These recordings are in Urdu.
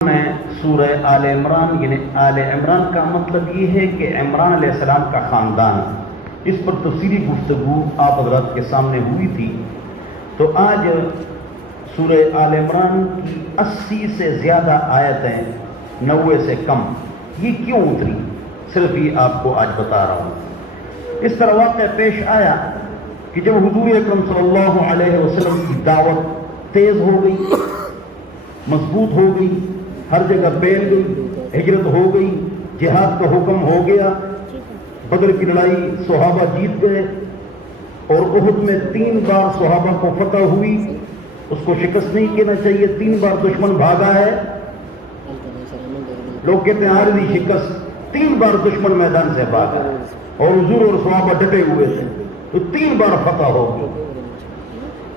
میں سورہ آل عمران یعنی آل عمران کا مطلب یہ ہے کہ عمران علیہ السلام کا خاندان، اس پر تفصیلی گفتگو آپ حضرات کے سامنے ہوئی تھی۔ تو آج سورہ آل عمران کی 80 سے زیادہ آیتیں 90 سے کم، یہ کیوں اتری صرف یہ آپ کو آج بتا رہا ہوں۔ اس طرح واقعہ پیش آیا کہ جب حضور اکرم صلی اللہ علیہ وسلم کی دعوت تیز ہو گئی، مضبوط ہو گئی، ہر جگہ پھیل گئی، ہجرت ہو گئی، جہاد کا حکم ہو گیا، بدر کی لڑائی صحابہ جیت گئے اور احد میں 3 بار صحابہ کو فتح ہوئی۔ اس کو شکست نہیں کہنا چاہیے، 3 بار دشمن بھاگا ہے۔ لوگ کہتے ہیں عارضی شکست، 3 بار دشمن میدان سے بھاگا اور حضور اور صحابہ ڈٹے ہوئے تھے، تو 3 بار فتح ہو گئی۔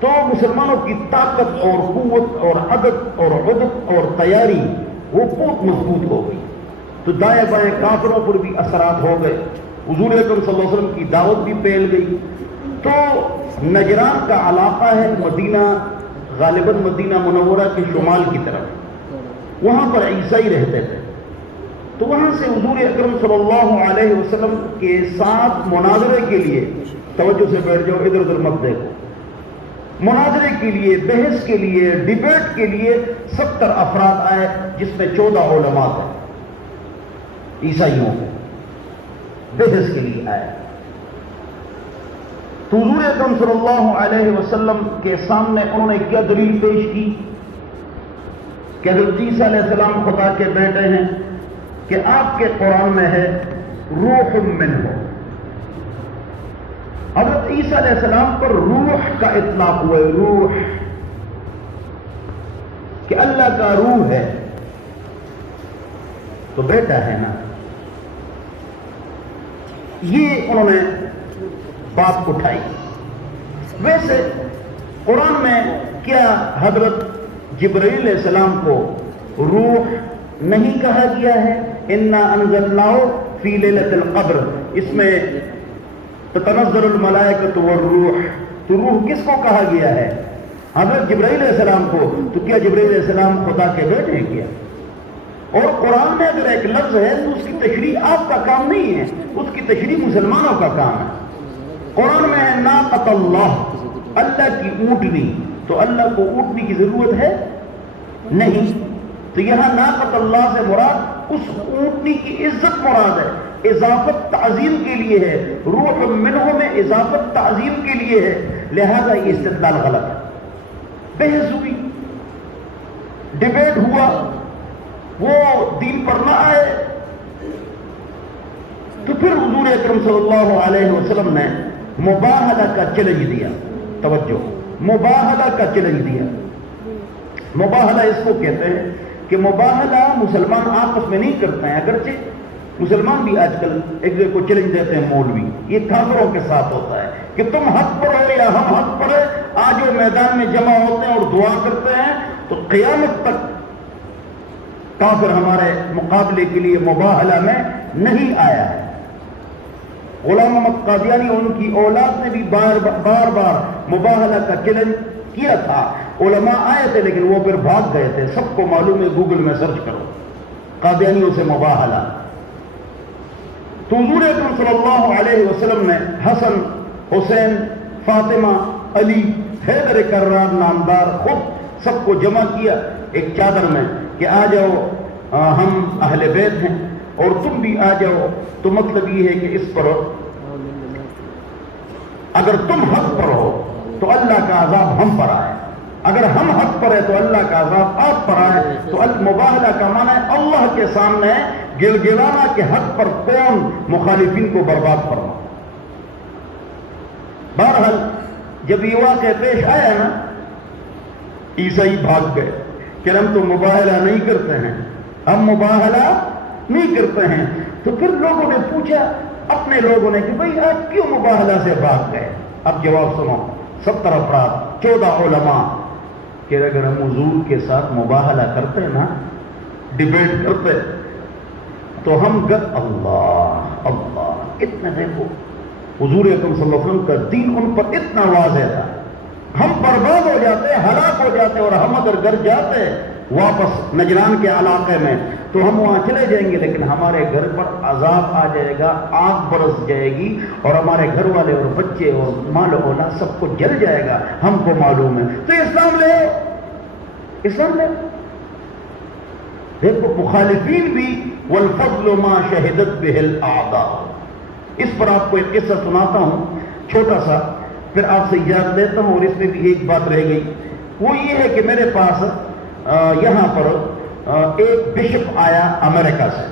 تو مسلمانوں کی طاقت اور قوت اور عدد اور عدت اور تیاری وہ بہت مضبوط ہو گئی، تو دائیں بائیں کافروں پر بھی اثرات ہو گئے، حضور اکرم صلی اللہ علیہ وسلم کی دعوت بھی پھیل گئی۔ تو نجران کا علاقہ ہے مدینہ، غالباً مدینہ منورہ کے شمال کی طرف، وہاں پر عیسائی رہتے تھے۔ تو وہاں سے حضور اکرم صلی اللہ علیہ وسلم کے ساتھ مناظرے کے لیے، توجہ سے بیٹھ جاؤ، ادھر ادھر مت دیکھو، مناظرے کے لیے، بحث کے لیے، ڈیبیٹ کے لیے 70 افراد آئے، جس میں 14 علماء تھے، عیسائیوں کے بحث کے لیے آئے۔ تو حضور اکرم صلی اللہ علیہ وسلم کے سامنے انہوں نے کیا دلیل پیش کی کہ حضرت عیسیٰ علیہ السلام خدا کے بیٹے ہیں، کہ آپ کے قرآن میں ہے روح منہ، حضرت عیسیٰ علیہ السلام پر روح کا اطلاق ہوا ہے، روح کہ اللہ کا روح ہے، تو بیٹا ہے نا۔ یہ انہوں نے بات اٹھائی۔ ویسے قرآن میں کیا حضرت جبرائیل علیہ السلام کو روح نہیں کہا گیا ہے؟ انا انزلناہ فی لیلۃ القدر، اس میں تتنزل الملائکۃ والروح، تو روح کس کو کہا گیا ہے؟ حضرت جبرائیل علیہ السلام کو۔ تو کیا جبرائیل علیہ السلام خدا کے بیٹے ہیں کیا؟ اور قرآن میں اگر ایک لفظ ہے تو اس کی تشریح آپ کا کام نہیں ہے، اس کی تشریح مسلمانوں کا کام ہے۔ قرآن میں ہے ناقۃ اللہ، اللہ کی اونٹنی، تو اللہ کو اونٹنی کی ضرورت ہے نہیں، تو یہاں ناقۃ اللہ سے مراد اس اونٹنی کی عزت مراد ہے، اضافت تعظیم کے لیے ہے، روح منہ میں اضافت تعظیم کے لیے ہے، لہذا یہ استدلال غلط ہے۔ بحث ہوئی، ڈیبیٹ ہوا، وہ دین پر نہ آئے، تو پھر حضور اکرم صلی اللہ علیہ وسلم نے مباہلہ کا چیلنج دیا۔ توجہ، مباہلہ کا چیلنج دیا۔ مباہلہ اس کو کہتے ہیں کہ مباہلہ مسلمان آپس میں نہیں کرتے ہیں، اگرچہ مسلمان بھی آج کل ایک دوسرے کو چیلنج دیتے ہیں، مولوی، یہ کافروں کے ساتھ ہوتا ہے کہ تم حق پر ہو یا ہم حق پر ہے، آج وہ میدان میں جمع ہوتے ہیں اور دعا کرتے ہیں، تو قیامت تک کافر ہمارے مقابلے کے لیے مباہلہ میں نہیں آیا ہے۔ غلام محمد قادیانی اور ان کی اولاد نے بھی بار بار مباہلہ کا چیلنج کیا تھا، علماء آئے تھے لیکن وہ پھر بھاگ گئے تھے، سب کو معلوم ہے، گوگل میں سرچ کرو قادیانیوں سے مباہلہ۔ تو حضور اکرم صلی اللہ علیہ وسلم نے حسن، حسین، فاطمہ، علی، حیدر کرار نامدار خود سب کو جمع کیا ایک چادر میں کہ آ جاؤ، ہم اہل بیت ہیں اور تم بھی آ جاؤ۔ تو مطلب یہ ہے کہ اس پر اگر تم حق پر ہو تو اللہ کا عذاب ہم پر آئے، اگر ہم حق پر ہے تو اللہ کا عذاب آپ پر آئے۔ تو مباہلہ کا معنی ہے اللہ کے سامنے گڑ گڑانا کہ حق پر کون مخالفین کو برباد فرما۔ بہرحال جب یہ واقعہ پیش آیا نا، عیسائی بھاگ گئے کہ ہم تو مباہلہ نہیں کرتے ہیں، ہم مباہلہ نہیں کرتے ہیں۔ تو پھر لوگوں نے پوچھا، اپنے لوگوں نے، کہ بھئی آپ کیوں مباہلہ سے بھاگ گئے؟ اب جواب سنو، 70 افراد، 14 علماء، کہ اگر ہم حضور کے ساتھ مباہلہ کرتے نا، ڈیبیٹ کرتے، تو ہم اللہ اللہ، اتنا دیکھو حضور اکرم صلی اللہ علیہ وسلم کا دین ان پر اتنا واضح تھا، ہم برباد ہو جاتے، ہلاک ہو جاتے، اور ہم اگر گھر جاتے واپس نجران کے علاقے میں، تو ہم وہاں چلے جائیں گے، لیکن ہمارے گھر پر عذاب آ جائے گا، آگ برس جائے گی، اور ہمارے گھر والے اور بچے اور مال و اولاد سب کو جل جائے گا، ہم کو معلوم ہے، تو اسلام لے، اسلام لے۔ دیکھو مخالفین بھی والفضل ما شہدت بہ الاعداء۔ اس پر آپ کو ایک قصہ سناتا ہوں چھوٹا سا، پھر آپ سے اجازت لیتا ہوں، اور اس میں بھی ایک بات رہ گئی، وہ یہ ہے کہ میرے پاس یہاں پر ایک بشپ آیا امریکہ سے،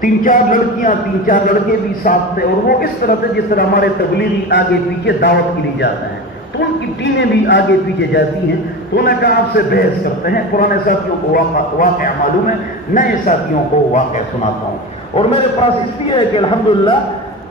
3-4 لڑکیاں 3-4 لڑکے بھی ساتھ تھے، اور وہ اس طرح تھے جس طرح ہمارے تبلیغی آگے پیچھے دعوت کے لیے جاتے ہیں، تو ان کی ٹیمیں بھی آگے پیچھے جاتی ہیں، تو انہوں نے کہا آپ سے بحث کرتے ہیں، پرانے ساتھیوں کو واقعہ معلوم ہے، نئے ساتھیوں کو واقعہ سناتا ہوں، اور میرے پاس اس لیے ہے کہ الحمدللہ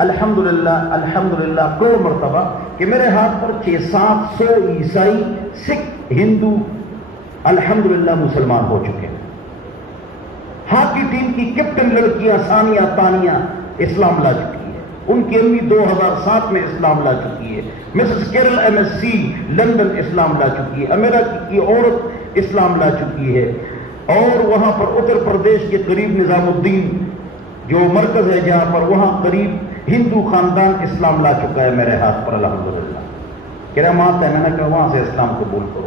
الحمدللہ الحمدللہ کروڑ مرتبہ کہ میرے ہاتھ پر 600-700 عیسائی، سکھ، ہندو الحمدللہ مسلمان ہو چکے ہیں۔ ہاکی ٹیم کی کیپٹن لڑکیاں ثانیہ تانیہ اسلام لا چکی ہے، ان کی امی 2007 میں اسلام لا چکی ہے، مسز کیرل MSc لندن اسلام لا چکی ہے، امریکہ کی عورت اسلام لا چکی ہے، اور وہاں پر اتر پردیش کے قریب نظام الدین جو مرکز ہے جہاں پر، وہاں قریب ہندو خاندان اسلام لا چکا ہے میرے ہاتھ پر الحمدللہ۔ کہہ رہا مات ہے، میں نے کہا وہاں سے اسلام قبول کرو۔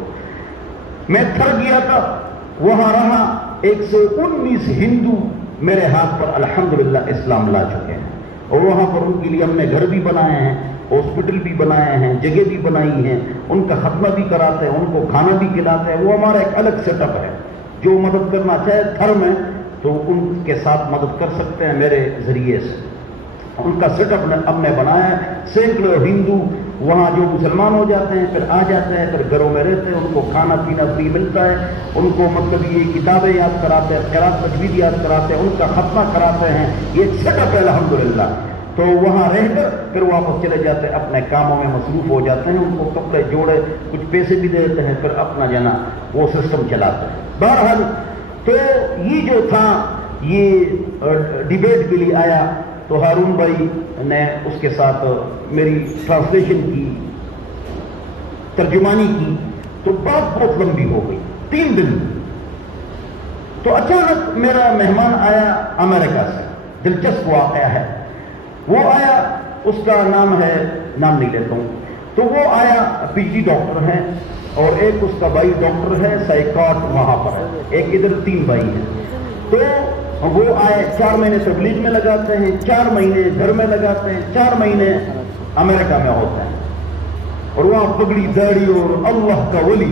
میں تھر گیا تھا، وہاں رہا، 119 ہندو میرے ہاتھ پر الحمدللہ اسلام لا چکے ہیں، اور وہاں پر ان کے لیے ہم نے گھر بھی بنائے ہیں، ہاسپٹل بھی بنائے ہیں، جگہ بھی بنائی ہیں، ان کا ختمہ بھی کراتے ہیں، ان کو کھانا بھی کھلاتے ہیں، وہ ہمارا ایک الگ سیٹ اپ ہے۔ جو مدد کرنا چاہے تھر میں تو ان کے ساتھ مدد کر سکتے ہیں میرے ذریعے سے، ان کا سیٹ اپ ہم نے بنایا ہے۔ سینکڑوں ہندو وہاں جو مسلمان ہو جاتے ہیں پھر آ جاتے ہیں، پھر گھروں میں رہتے ہیں، ان کو کھانا پینا فری ملتا ہے، ان کو مطلب یہ کتابیں یاد کراتے ہیں، قرات تجوید یاد کراتے ہیں، ان کا ختمہ کراتے ہیں، یہ ایک سیٹ اپ ہے الحمدللہ۔ تو وہاں رہ کر پھر واپس چلے جاتے ہیں، اپنے کاموں میں مصروف ہو جاتے ہیں، ان کو کپڑے جوڑے کچھ پیسے بھی دے دیتے ہیں، پھر اپنا جنا وہ سسٹم چلاتے ہیں۔ بہرحال تو یہ جو تھا یہ ڈیبیٹ کے لیے آیا، تو ہارون بھائی نے اس کے ساتھ میری ٹرانسلیشن کی، ترجمانی کی، تو بات بہت لمبی ہو گئی، 3 دن۔ تو اچانک میرا مہمان آیا امریکہ سے، دلچسپ واقعہ ہے، وہ آیا، اس کا نام ہے، نام نہیں لیتا ہوں، تو وہ آیا، PG ڈاکٹر ہے، اور ایک اس کا بھائی ڈاکٹر ہے، سائیکاٹ وہاں پر ہے، ایک ادھر 3 بھائی ہیں۔ تو وہ آئے، 4 مہینے تبلیغ میں لگاتے ہیں، 4 مہینے گھر میں لگاتے ہیں، 4 مہینے امریکہ میں ہوتے ہیں، اور وہاں پگڑی داڑھی اور اللہ کا ولی،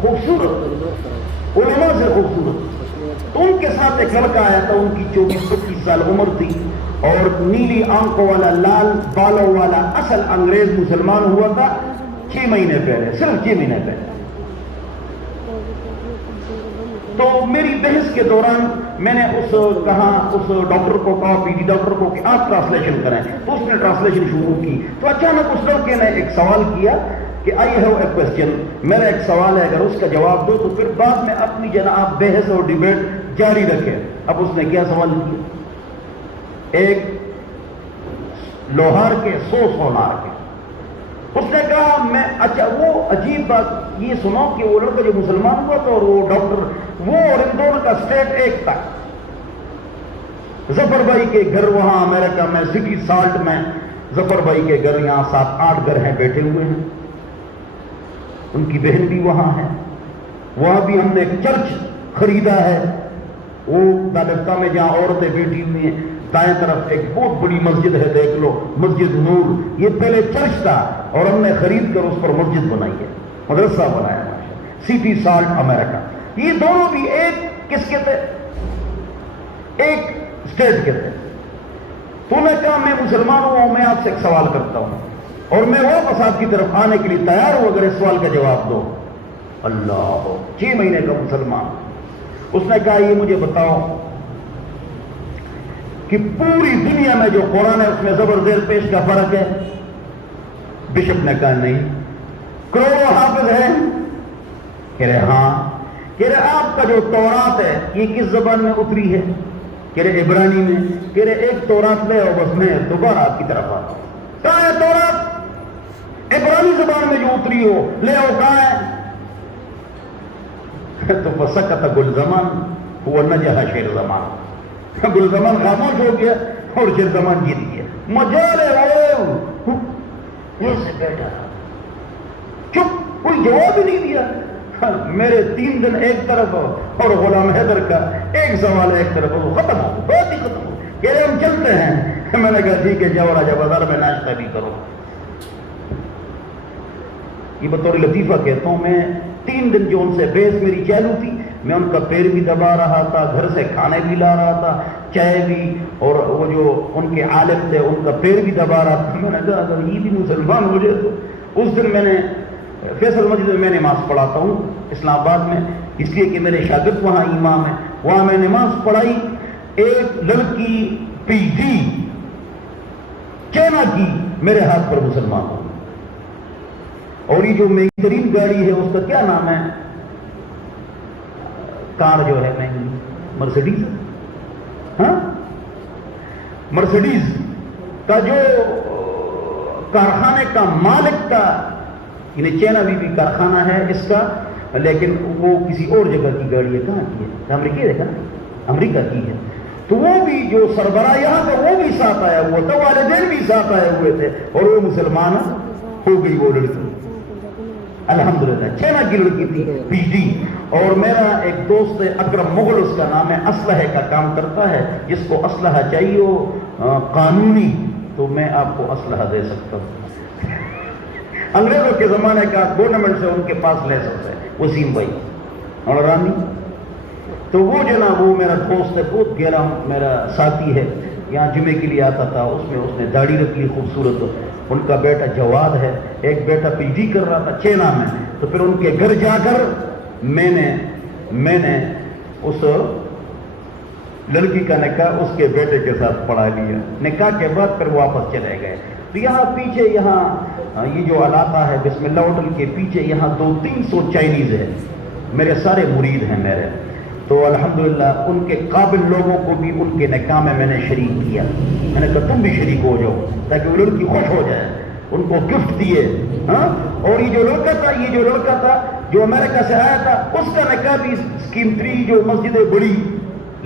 خوبصورت، علماء سے خوبصورت۔ تو ان کے ساتھ ایک لڑکا آیا تھا، ان کی 24-25 سال عمر تھی، اور نیلی آنکھوں والا، لال بالوں والا، اصل انگریز مسلمان ہوا تھا 6 مہینے پہلے، صرف 6 مہینے پہلے۔ تو میری بحث کے دوران میں نے اس ڈاکٹر کو کہا، PG ڈاکٹر کو، کہ آپ ٹرانسلیشن کریں، تو اس نے ٹرانسلیشن شروع کی۔ تو اچانک اس لڑکے نے ایک سوال کیا کہ آئی ہیو اے کوسچن، میرا ایک سوال ہے، اگر اس کا جواب دو تو پھر بعد میں اپنی جناب بحث اور ڈیبیٹ جاری رکھے۔ اب اس نے کیا سوال کیا؟ ایک لوہار کے 100 سونار کے۔ اس نے کہا میں، اچھا وہ عجیب بات یہ سنو کہ وہ لڑکا جو مسلمان ہوا تھا اور وہ ڈاکٹر، وہ اور ان دونوں کا اسٹیٹ ایک تھا۔ ظفر بھائی کے گھر وہاں امریکہ میں سٹی سالٹ میں، ظفر بھائی کے گھر یہاں 7-8 گھر ہیں، بیٹھے ہوئے ہیں، ان کی بہن بھی وہاں ہے، وہاں بھی ہم نے ایک چرچ خریدا ہے، وہ دالفتہ میں جہاں عورتیں بیٹھی ہوئی ہیں، دائیں طرف ایک بہت بڑی مسجد ہے، دیکھ لو، مسجد نور، یہ پہلے چرچ تھا اور ہم نے خرید کر اس پر مسجد بنائی ہے، مدرسہ بنایا ہے، سٹی سالٹ امریکہ۔ یہ دونوں بھی ایک کس کے تھے؟ ایک اسٹیٹ کے تھے۔ تو نے کہا میں مسلمان ہوں، میں آپ سے ایک سوال کرتا ہوں اور میں واپس آپ کی طرف آنے کے لیے تیار ہوں اگر اس سوال کا جواب دو۔ اللہ، 6 مہینے کا مسلمان۔ اس نے کہا یہ مجھے بتاؤ کہ پوری دنیا میں جو قرآن ہے اس میں زبر زیر پیش کا فرق ہے؟ بشپ نے کہا نہیں۔ کروڑوں حافظ ہیں؟ کہہ رہے ہاں۔ کہہ رہے آپ کا جو تورات ہے یہ کس زبان میں اتری ہے؟ کہہ رہے عبرانی میں۔ کہہ رہے ایک تورات لے اور بس میں دوبارہ آپ کی طرف آتا ہوں۔ کہاں ہے تورات؟ عبرانی زبان میں جو اتری ہو لے آؤ، کہاں ہے؟ تو فسکت گل زمان وہ نجح شیر زمان. گل زمان خاموش ہو گیا اور شیر زمان جیت گیا. مجالے ایسے بیٹھا چپ, کوئی جواب ہی نہیں دیا. میرے 3 دن ایک طرف اور غلام حیدر کا ایک سوال ایک طرف, وہ ختم ہو, بات ہی ختم ہو. کہہ رہے ہم چلتے ہیں. میں نے کہا ٹھیک ہے جاؤ راجہ بازار میں ناشتہ بھی کرو. یہ بطور لطیفہ کہتا ہوں, میں 3 دن جو ان سے بحث میری چالو تھی, میں ان کا پیر بھی دبا رہا تھا, گھر سے کھانے بھی لا رہا تھا, چائے بھی, اور وہ جو ان کے عالم تھے ان کا پیر بھی دبا رہا تھا. میں نے کہا اگر یہ بھی مسلمان ہو جائے تو. اس دن میں نے فیصل مسجد میں نماز پڑھاتا ہوں اسلام آباد میں, اس لیے کہ میرے شاگرد وہاں امام ہیں. وہاں میں نماز پڑھائی, ایک لڑکی پی ڈی چائنا کی میرے ہاتھ پر مسلمان ہو. اور یہ جو مہنگی ترین گاڑی ہے اس کا کیا نام ہے, کار جو ہے مہنگی, مرسیڈیز. ہاں, مرسیڈیز کا جو کارخانے کا مالک تھا, یعنی چیناوی بھی کارخانہ ہے اس کا, لیکن وہ کسی اور جگہ کی گاڑی ہے. کہاں کی ہے؟ امریکہ دیکھا نا, امریکہ کی ہے. تو وہ بھی جو سربراہ یہاں کا وہ بھی ساتھ آیا ہوا تھا, والدین بھی ساتھ آئے ہوئے تھے, اور وہ مسلمان ہو گئی وہ لڑکی. الحمدللہ چائنا کی لڑکی تھی پی ڈی. اور میرا ایک دوست اکرم مغل اس کا نام ہے, اسلحے کا کام کرتا ہے. جس کو اسلحہ چاہیے ہو قانونی تو میں آپ کو اسلحہ دے سکتا ہوں. انگریزوں کے زمانے کا گورنمنٹ سے ان کے پاس لے سکتے ہیں. وسیم بھائی اور رانی, تو وہ جو نا وہ میرا دوست ہے, بہت گہرا میرا ساتھی ہے. یہاں جمعے کے لیے آتا تھا, اس نے داڑھی رکھی خوبصورت. ان کا بیٹا جواد ہے, ایک بیٹا پی جی کر رہا تھا چائنا میں. تو پھر ان کے گھر جا کر میں نے اس لڑکی کا نکاح اس کے بیٹے کے ساتھ پڑھا لیا. نکاح کے بعد پھر واپس چلے گئے. تو یہاں پیچھے, یہاں یہ جو علاقہ ہے بسم اللہ ہوٹل کے پیچھے, یہاں 200-300 چائنیز ہیں. میرے سارے مرید ہیں میرے. تو الحمدللہ ان کے قابل لوگوں کو بھی ان کے نکاح میں نے شریک کیا. میں نے کہا تم بھی شریک ہو جاؤ تاکہ وہ لڑکی خوش ہو جائے. ان کو گفٹ دیے. ہاں, اور یہ جو لڑکا تھا جو امریکہ سے آیا تھا, اس کا نکاح بھی اسکیم 3 جو مسجد بڑی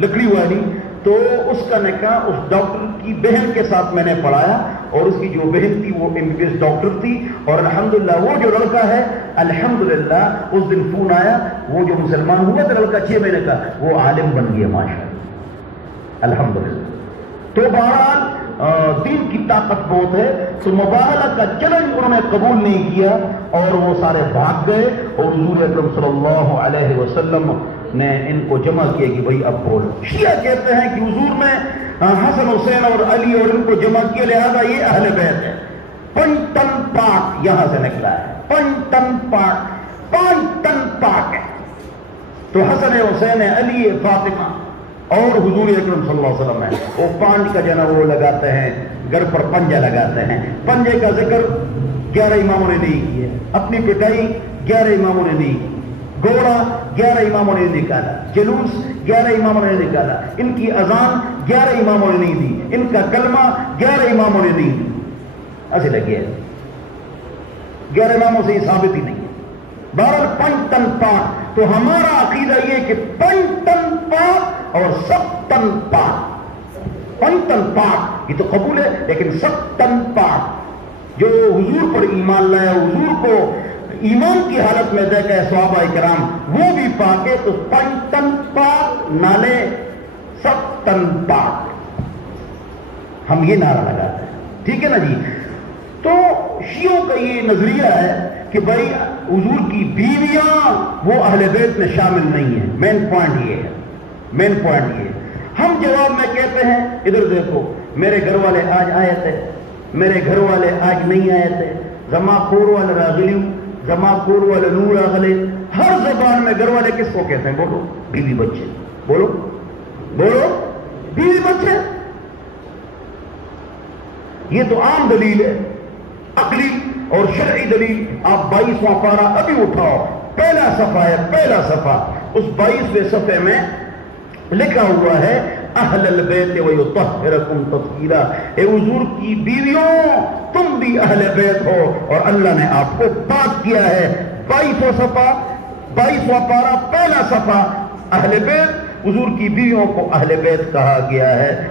لکڑی والی, تو اس کا نکاح اس ڈاکٹر کی بہن کے ساتھ میں نے پڑھایا. اور اس کی جو بہن تھی وہ MBBS ڈاکٹر تھی. اور الحمدللہ وہ جو لڑکا ہے, الحمدللہ اس دن فون آیا, وہ جو مسلمان ہوا تھا لڑکا 6 مہینے کا, وہ عالم بن گیا ماشاءاللہ الحمدللہ. تو بہرحال دین کی طاقت بہت ہے. تو مباہلہ کا چیلنج انہوں نے قبول نہیں کیا اور وہ سارے بھاگ گئے. اور حضور اکرم صلی اللہ علیہ وسلم نے ان کو جمع کیا کہ بھائی اب بولو. شیعہ کہتے ہیں کہ حضور نے حسن حسین اور علی اور ان کو جمع کیا, لہذا یہ اہل بیت ہے. پنجتن پاک یہاں سے نکلا ہے. پنجتن پاک, 5 ٹن پاک ہے. تو حسن حسین علی فاطمہ اور حضور اکرم صلی اللہ علیہ وسلم ہے. وہ 5 کا جنا وہ لگاتے ہیں, گھر پر پنجہ لگاتے ہیں. پنجے کا ذکر 11 اماموں نے نہیں کیا. اپنی پٹائی 11 اماموں نے نہیں کی. گھوڑا 11 اماموں نے نکالا. جلوس 11 اماموں نے نکالا. ان کی اذان 11 اماموں نے نہیں دی. ان کا کلمہ 11 اماموں نے نہیں دی. ایسے لگے 11 اماموں سے یہ ثابت ہی نہیں ہے. بہرحال 5 ٹن پاک. تو ہمارا عقیدہ یہ کہ 5 ٹن پاک اور 7 ٹن پاک. 5 ٹن پاک یہ تو قبول ہے, لیکن 7 ٹن پاک جو حضور پر ایمان لایا, حضور کو ایمان کی حالت میں دیکھا ہے صحابہ کرام, وہ بھی پاک ہے. تو 5 ٹن پاک نالے 7 ٹن پاک, ہم یہ نعرہ لگاتے ہیں. ٹھیک ہے نا جی. تو شیعوں کا یہ نظریہ ہے کہ بھائی حضور کی بیویاں وہ اہل بیت میں شامل نہیں ہیں. مین پوائنٹ یہ ہے, مین پوائنٹ یہ ہے. ہم جواب میں کہتے ہیں ادھر دیکھو, میرے گھر والے آج آئے تھے, میرے گھر والے آج نہیں آئے تھے. زما پور والے راغلیوں, زما پور والے نور اغلے. ہر زبان میں گھر والے کس کو کہتے ہیں؟ بولو بیوی بچے. بولو بولو بیوی بچے. یہ تو عام دلیل ہے, عقلی اور شرعی دلیل. آپ 22واں پارہ ابھی اٹھاؤ, پہلا صفحہ ہے, پہلا صفحہ. اس 22ویں صفحے میں لکھا ہوا ہے اہل البیت ویطہرکم تطہیرا. اے حضور کی بیویوں تم بھی اہل بیت ہو اور اللہ نے آپ کو پاک کیا ہے. 22واں صفحہ 22واں پارہ پہلا صفحہ، اہل بیت، حضور کی بیویوں کو اہل بیت کہا گیا ہے۔